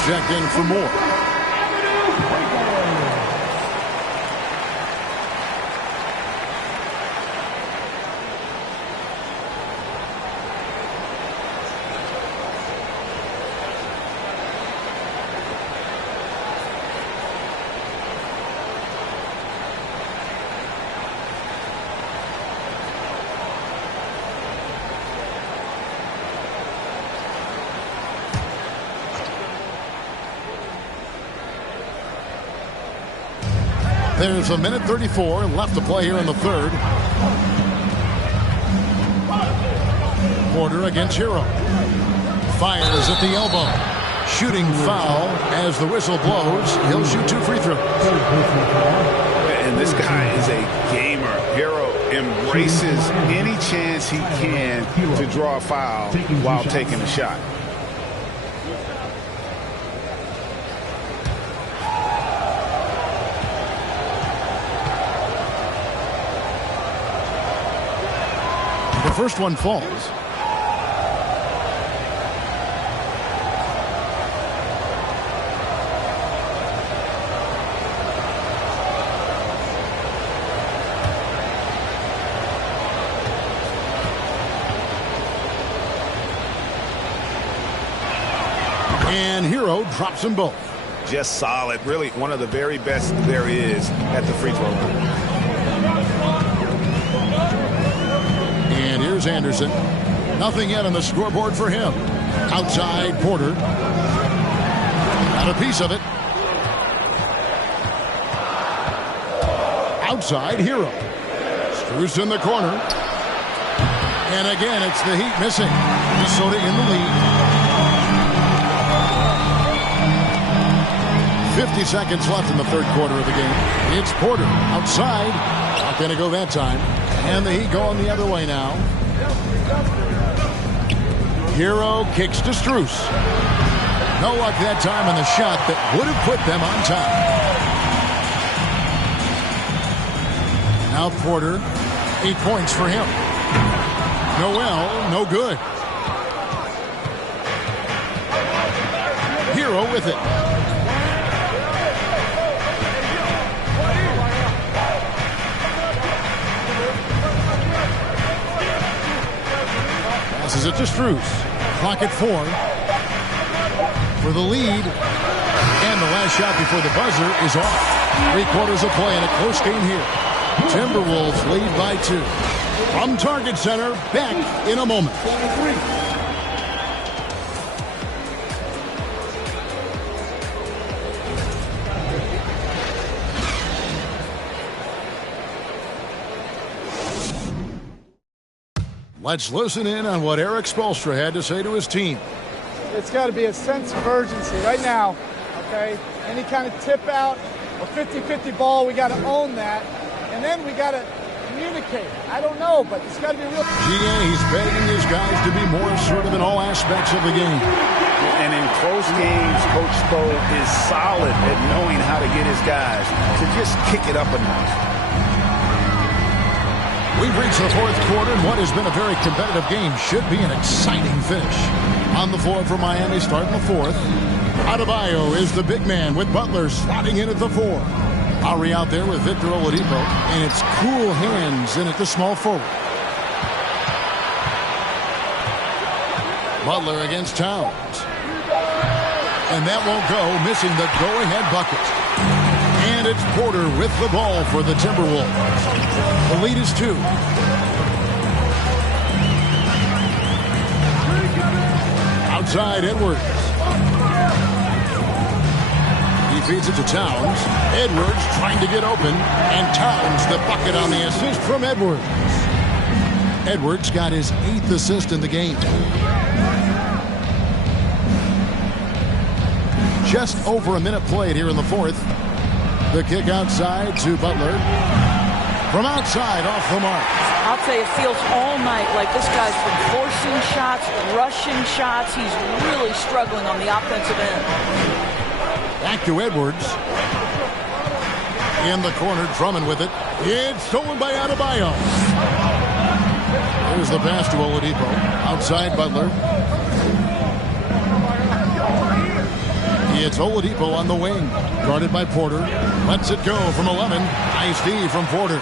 Checked in for more. There's a minute 34 left to play here in the third. Porter against Hero. Fires at the elbow. Shooting foul as the whistle blows. He'll shoot 2 free throws. And this guy is a gamer. Hero embraces any chance he can to draw a foul while taking a shot. The first one falls. And Hero drops them both. Just solid. Really one of the very best there is at the free throw line. And here's Anderson. Nothing yet on the scoreboard for him. Outside, Porter. Got a piece of it. Outside, Hero. Strus in the corner. And again, it's the Heat missing. Minnesota in the lead. 50 seconds left in the third quarter of the game. It's Porter outside. Not going to go that time. And the Heat going the other way now. Hero kicks to Strus. No luck that time on the shot that would have put them on top. Now Porter 8 points for him. Noel, no good. Hero with it. Passes it to Strus. Clock at 4. For the lead. And the last shot before the buzzer is off. 3 quarters of play in a close game here. Timberwolves lead by 2. From Target Center, back in a moment. Let's listen in on what Eric Spoelstra had to say to his team. It's got to be a sense of urgency right now, okay? Any kind of tip out or 50-50 ball, we got to own that. And then we got to communicate. I don't know, but it's got to be real. GA, he's begging his guys to be more assertive in all aspects of the game. And in close games, Coach Spo is solid at knowing how to get his guys to just kick it up a notch. We've reached the 4th quarter, and what has been a very competitive game should be an exciting finish. On the floor for Miami, starting the 4th. Adebayo is the big man with Butler slotting in at the 4. Ari out there with Victor Oladipo, and it's cool hands in at the small forward. Butler against Towns. And that won't go, missing the go-ahead bucket. And it's Porter with the ball for the Timberwolves. The lead is 2. Outside Edwards. He feeds it to Towns. Edwards trying to get open. And Towns the bucket on the assist from Edwards. Edwards got his 8th assist in the game. Just over a minute played here in the 4th. The kick outside to Butler. From outside, off the mark. I'll tell you, it feels all night like this guy's been forcing shots, rushing shots. He's really struggling on the offensive end. Back to Edwards. In the corner, Drummond with it. It's stolen by Adebayo. There's the pass to Oladipo. Outside Butler. It's Oladipo on the wing. Guarded by Porter. Lets it go from 11. Nice D from Porter.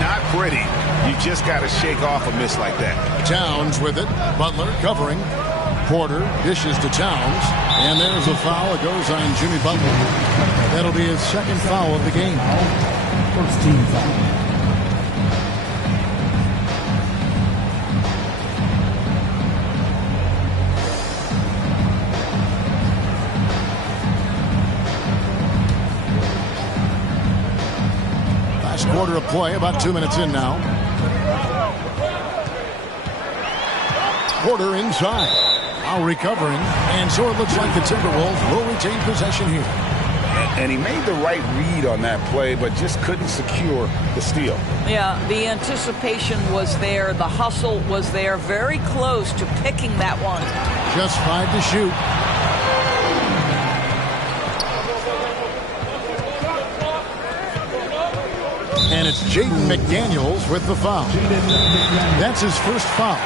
Not pretty. You just got to shake off a miss like that. Towns with it. Butler covering. Porter dishes to Towns. And there's a foul. It goes on Jimmy Butler. That'll be his 2nd foul of the game. First team foul. Quarter of play, about 2 minutes in now. Porter inside. Now recovering. And so it looks like the Timberwolves will retain possession here. And he made the right read on that play, but just couldn't secure the steal. Yeah, the anticipation was there. The hustle was there. Very close to picking that one. Just 5 to shoot. And it's Jaden McDaniels with the foul. That's his first foul.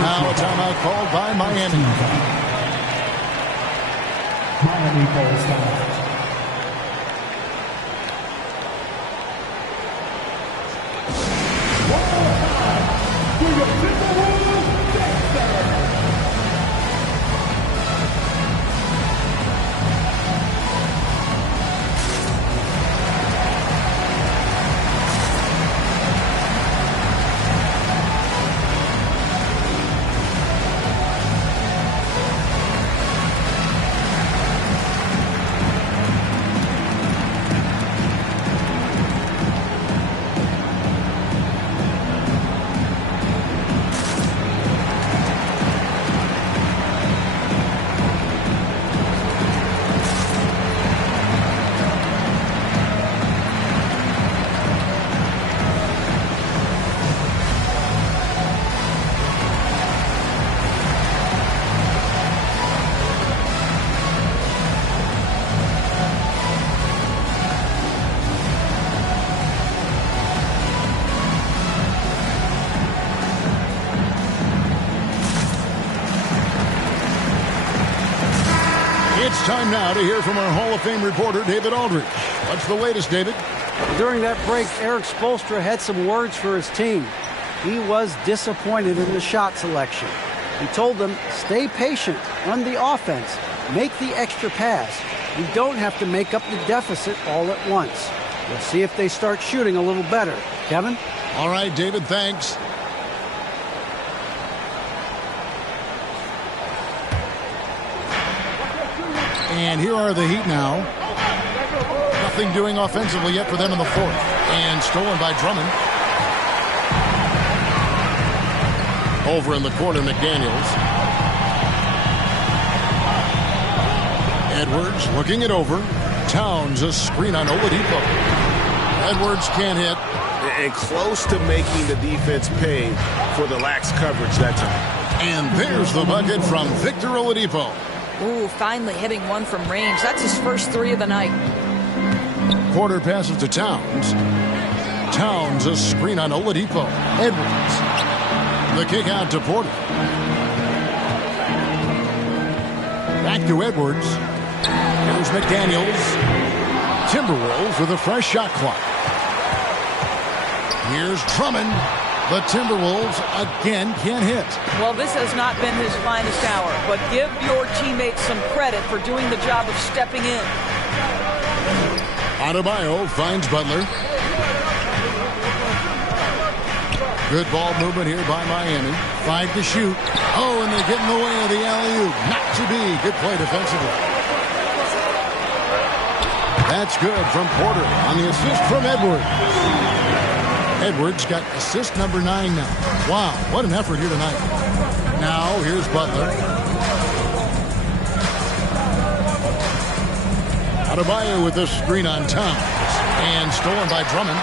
Now a timeout called by Miami. Miami calls time. time now to hear from our Hall of Fame reporter, David Aldridge. What's the latest, David? During that break, Eric Spoelstra had some words for his team. He was disappointed in the shot selection. He told them, stay patient, run the offense, make the extra pass. We don't have to make up the deficit all at once. We'll see if they start shooting a little better. Kevin? All right, David, thanks. And here are the Heat now. Nothing doing offensively yet for them in the fourth. And stolen by Drummond. Over in the corner, McDaniels. Edwards looking it over. Towns a screen on Oladipo. Edwards can't hit. And close to making the defense pay for the lax coverage that time. And there's the bucket from Victor Oladipo. Ooh, finally hitting one from range. That's his first three of the night. Porter passes to Towns. Towns a screen on Oladipo. Edwards. The kick out to Porter. Back to Edwards. Here's McDaniels. Timberwolves with a fresh shot clock. Here's Drummond. The Timberwolves again can't hit. Well, this has not been his finest hour, but give your teammates some credit for doing the job of stepping in. Adebayo finds Butler. Good ball movement here by Miami. 5 to shoot. Oh, and they get in the way of the alley-oop. Not to be. Good play defensively. That's good from Porter on the assist from Edwards. Edwards got assist number 9 now. Wow, what an effort here tonight. Now, here's Butler. Adebayo with the screen on Towns. And stolen by Drummond.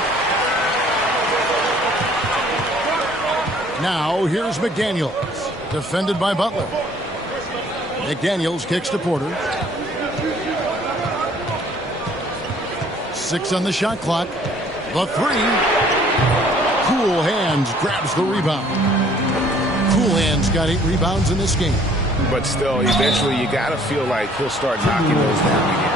Now, here's McDaniels. Defended by Butler. McDaniels kicks to Porter. 6 on the shot clock. The 3. Cool Hands grabs the rebound. Cool Hands got 8 rebounds in this game. But still, eventually you got to feel like he'll start knocking those down again.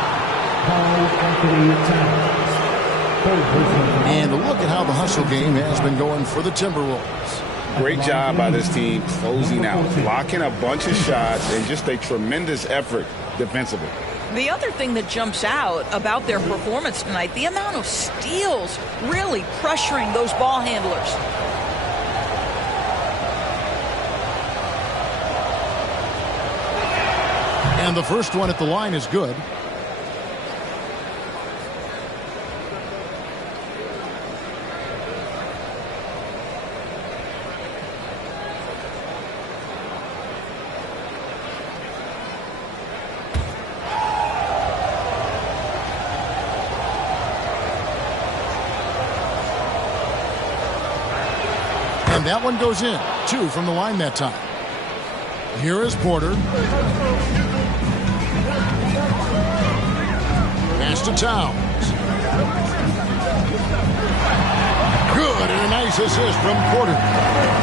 And look at how the hustle game has been going for the Timberwolves. Great job by this team closing out, blocking a bunch of shots, and just a tremendous effort defensively. The other thing that jumps out about their performance tonight, the amount of steals really pressuring those ball handlers. And the first one at the line is good. And that one goes in. 2 from the line that time. Here is Porter. Pass to Towns. Good, and a nice assist from Porter.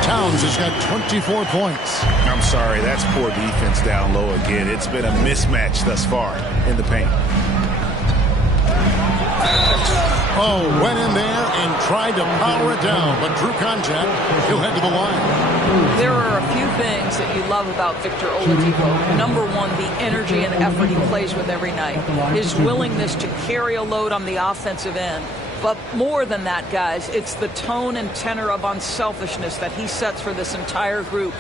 Towns has got 24 points. I'm sorry, that's poor defense down low again. It's been a mismatch thus far in the paint. Oh, went in there and tried to power it down, but drew contact. He'll head to the line. There are a few things that you love about Victor Oladipo. Number one, the energy and effort he plays with every night. His willingness to carry a load on the offensive end. But more than that, guys, it's the tone and tenor of unselfishness that he sets for this entire group.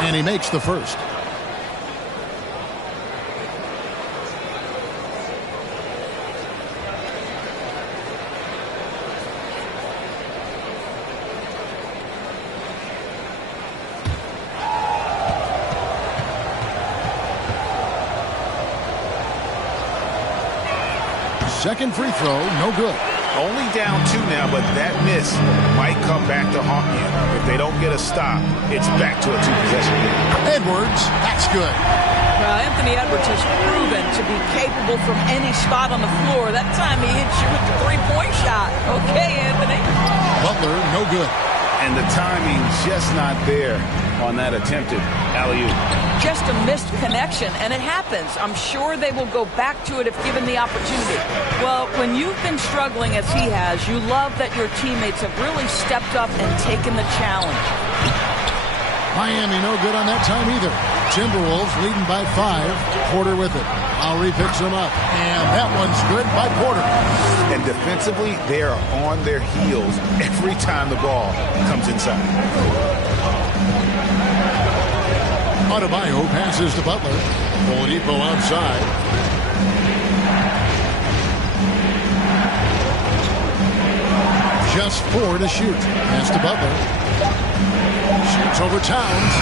And he makes the first. Second free throw, no good. Only down 2 now, but that miss might come back to haunt you. If they don't get a stop, it's back to a 2-possession game. Edwards, that's good. Well, Anthony Edwards has proven to be capable from any spot on the floor. That time he hit you with the three-point shot. Okay, Anthony. Butler, no good. And the timing just not there on that attempted alley-oop. Just a missed connection, and it happens. I'm sure they will go back to it if given the opportunity. Well, when you've been struggling as he has, you love that your teammates have really stepped up and taken the challenge. Miami no good on that time either. Timberwolves leading by 5. Porter with it. Lowry picks him up. And that one's good by Porter. And defensively, they are on their heels every time the ball comes inside. Adebayo passes to Butler. Oladipo outside. Just 4 to shoot. Pass to Butler. Shoots over Towns,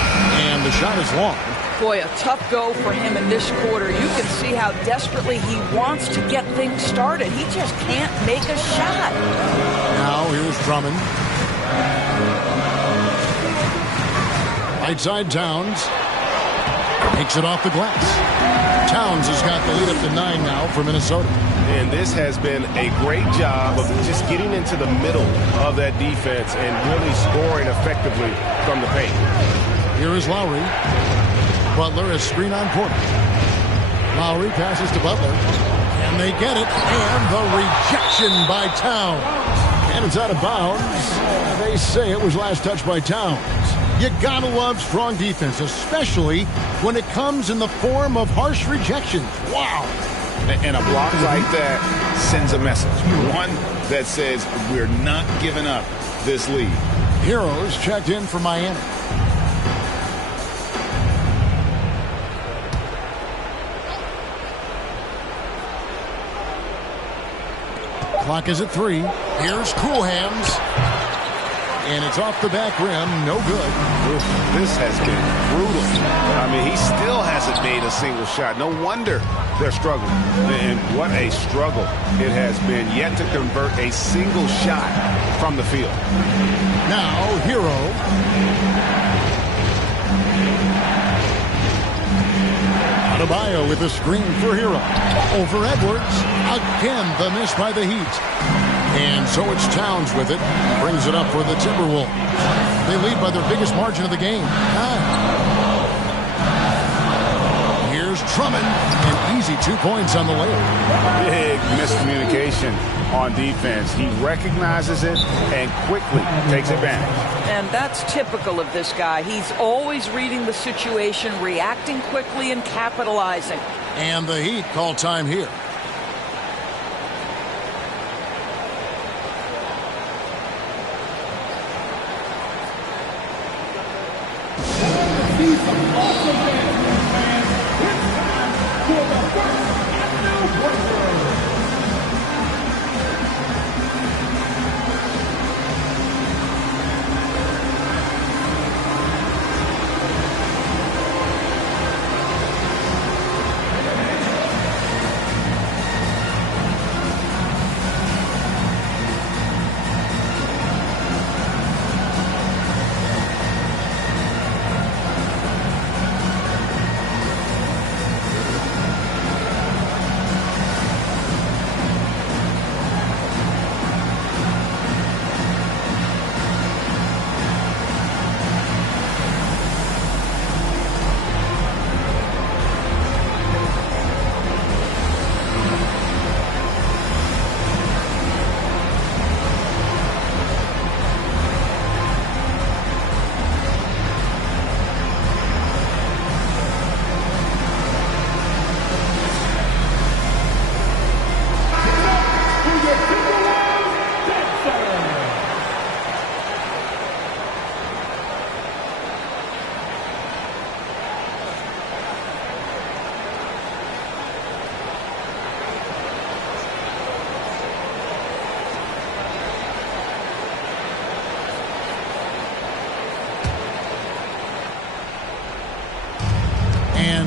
and the shot is long. Boy, a tough go for him in this quarter. You can see how desperately he wants to get things started. He just can't make a shot. Now here's Drummond. Right side Towns. Takes it off the glass. Towns has got the lead up to 9 now for Minnesota. And this has been a great job of just getting into the middle of that defense and really scoring effectively from the paint. Here is Lowry. Butler is screen on Porter. Lowry passes to Butler. And they get it. And the rejection by Towns. And it's out of bounds. They say it was last touched by Towns. You gotta love strong defense, especially when it comes in the form of harsh rejections. Wow. And a block like that sends a message. One that says we're not giving up this lead. Heroes checked in for Miami. Clock is at 3. Here's Cool Hands. And it's off the back rim. No good. Oof, this has been brutal. I mean, he still hasn't made a single shot. No wonder they're struggling. And what a struggle it has been. Yet to convert a single shot from the field. Now, Hero. Adebayo with a screen for Hero. Over Edwards. Again, the miss by the Heat. And so it's Towns with it. Brings it up for the Timberwolves. They lead by their biggest margin of the game. 9. Here's Drummond. An easy 2 points on the layup. Big miscommunication on defense. He recognizes it and quickly takes advantage. And that's typical of this guy. He's always reading the situation, reacting quickly, and capitalizing. And the Heat call time here.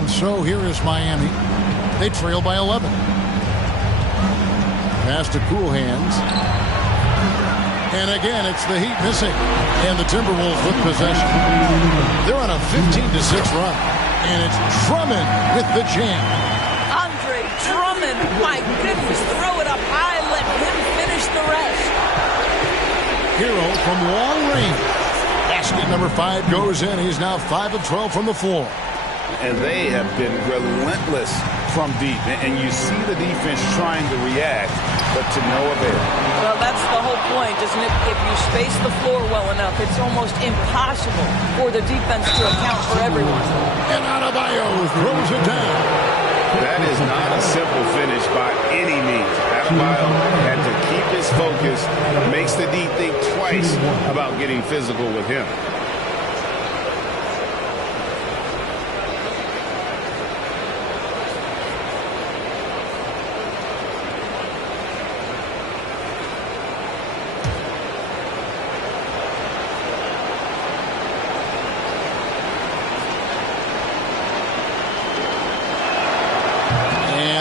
So here is Miami. They trail by 11. Pass to Cool Hands. And again, it's the Heat missing. And the Timberwolves with possession. They're on a 15-6 run. And it's Drummond with the jam. Andre Drummond, my goodness, throw it up high, let him finish the rest. Hero from long range. Basket number 5 goes in. He's now 5 of 12 from the floor. And they have been relentless from deep. And you see the defense trying to react, but to no avail. Well, that's the whole point, isn't it? If you space the floor well enough, it's almost impossible for the defense to account for everyone. And Adebayo throws it down. That is not a simple finish by any means. Adebayo had to keep his focus, makes the D think twice about getting physical with him.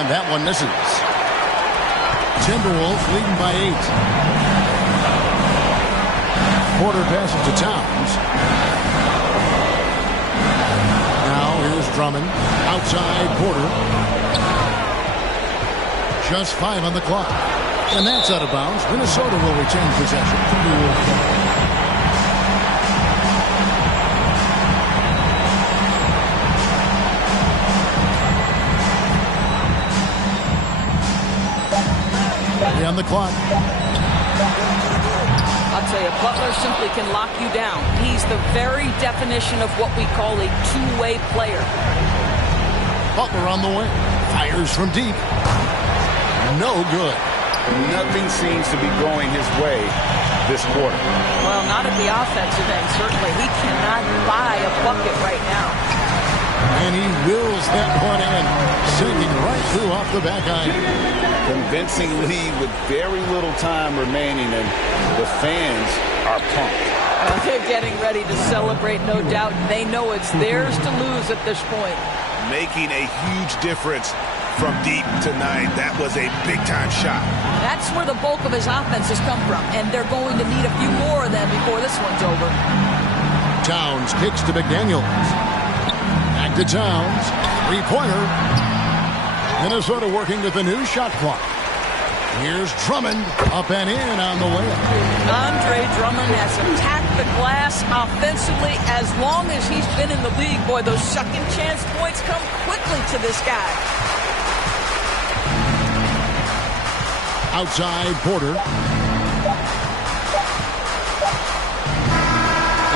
That one misses. Timberwolves leading by 8. Porter passes to Towns. Now here's Drummond. Outside Porter. Just 5 on the clock. And that's out of bounds. Minnesota will retain possession. On the clock. I'll tell you, Butler simply can lock you down. He's the very definition of what we call a two-way player. Butler on the wing. Fires from deep. No good. Nothing seems to be going his way this quarter. Well, not at the offensive end, certainly. He cannot buy a bucket right now. And he wills that one in, sinking right through off the back iron. Convincing lead with very little time remaining, and the fans are pumped. They're getting ready to celebrate, no doubt. They know it's theirs to lose at this point. Making a huge difference from deep tonight. That was a big-time shot. That's where the bulk of his offense has come from, and they're going to need a few more of them before this one's over. Towns kicks to McDaniels. Back to Towns. Three-pointer. Minnesota working with a new shot clock. Here's Drummond up and in on the layup. Andre Drummond has attacked the glass offensively as long as he's been in the league. Boy, those second chance points come quickly to this guy. Outside Porter.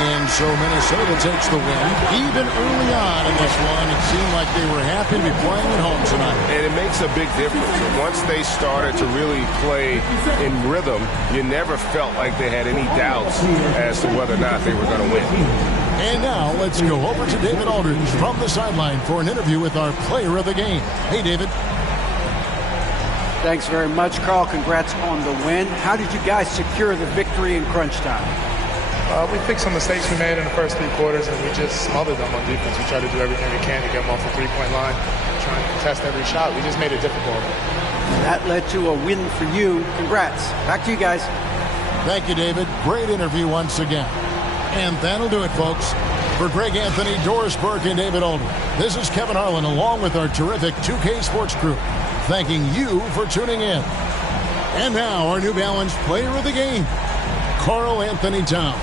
And so Minnesota takes the win. Even early on in this one, it seemed like they were happy to be playing at home tonight. And it makes a big difference. Once they started to really play in rhythm, you never felt like they had any doubts as to whether or not they were going to win. And now let's go over to David Aldridge from the sideline for an interview with our player of the game. Hey, David. Thanks very much, Carl. Congrats on the win. How did you guys secure the victory in crunch time? We fixed some mistakes we made in the first 3 quarters, and we just smothered them on defense. We tried to do everything we can to get them off the three-point line, trying to contest every shot. We just made it difficult. That led to a win for you. Congrats. Back to you guys. Thank you, David. Great interview once again. And that'll do it, folks. For Greg Anthony, Doris Burke, and David Aldridge, this is Kevin Harlan along with our terrific 2K Sports crew, thanking you for tuning in. And now our New Balance player of the game, Karl Anthony Towns.